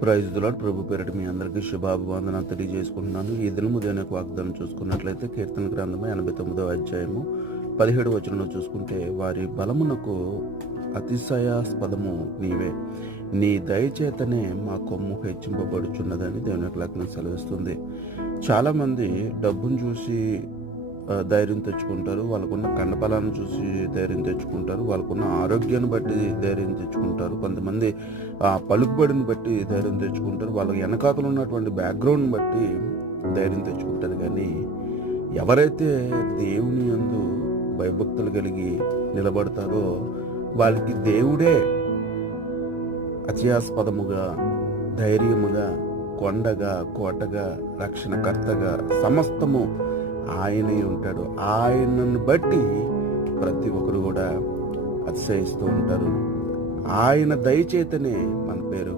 Praise the lord. ప్రభు పేరిట మీ అందరికీ శుభాభివందనాలు తెలియజేసుకుంటున్నాను. ఈ దినము దేవుని యొక్క వాగ్దానం చూసుకున్నట్లయితే కీర్తన గ్రంథము 89వ అధ్యాయము 17వ వచనంలో చూసుకుంటే, వారి బలమునకు అతిశయాస్పదము నీవే, నీ దయచేతనే మా కొమ్ము హెచ్చింపబడుచున్నదని దేవుని యొక్క లేఖనం సెలవిస్తుంది. చాలామంది డబ్బును చూసి ధైర్యం తెచ్చుకుంటారు, వాళ్ళకున్న కండబలాన్ని చూసి ధైర్యం తెచ్చుకుంటారు, వాళ్ళకున్న ఆరోగ్యాన్ని బట్టి ధైర్యం తెచ్చుకుంటారు, కొంతమంది పలుకుబడిని బట్టి ధైర్యం తెచ్చుకుంటారు, వాళ్ళ వెనకాతలు ఉన్నటువంటి బ్యాక్గ్రౌండ్ని బట్టి ధైర్యం తెచ్చుకుంటారు. కానీ ఎవరైతే దేవుని యందు భయభక్తులు కలిగి నిలబడతారో వాళ్ళకి దేవుడే అత్యాస్పదముగా, ధైర్యముగా, కొండగా, కోటగా, రక్షణకర్తగా, సమస్తము ఆయనే ఉంటాడు. ఆయనను బట్టి ప్రతి ఒక్కరు కూడా అతిశయిస్తూ ఉంటారు. ఆయన దయచేతనే మన పేరు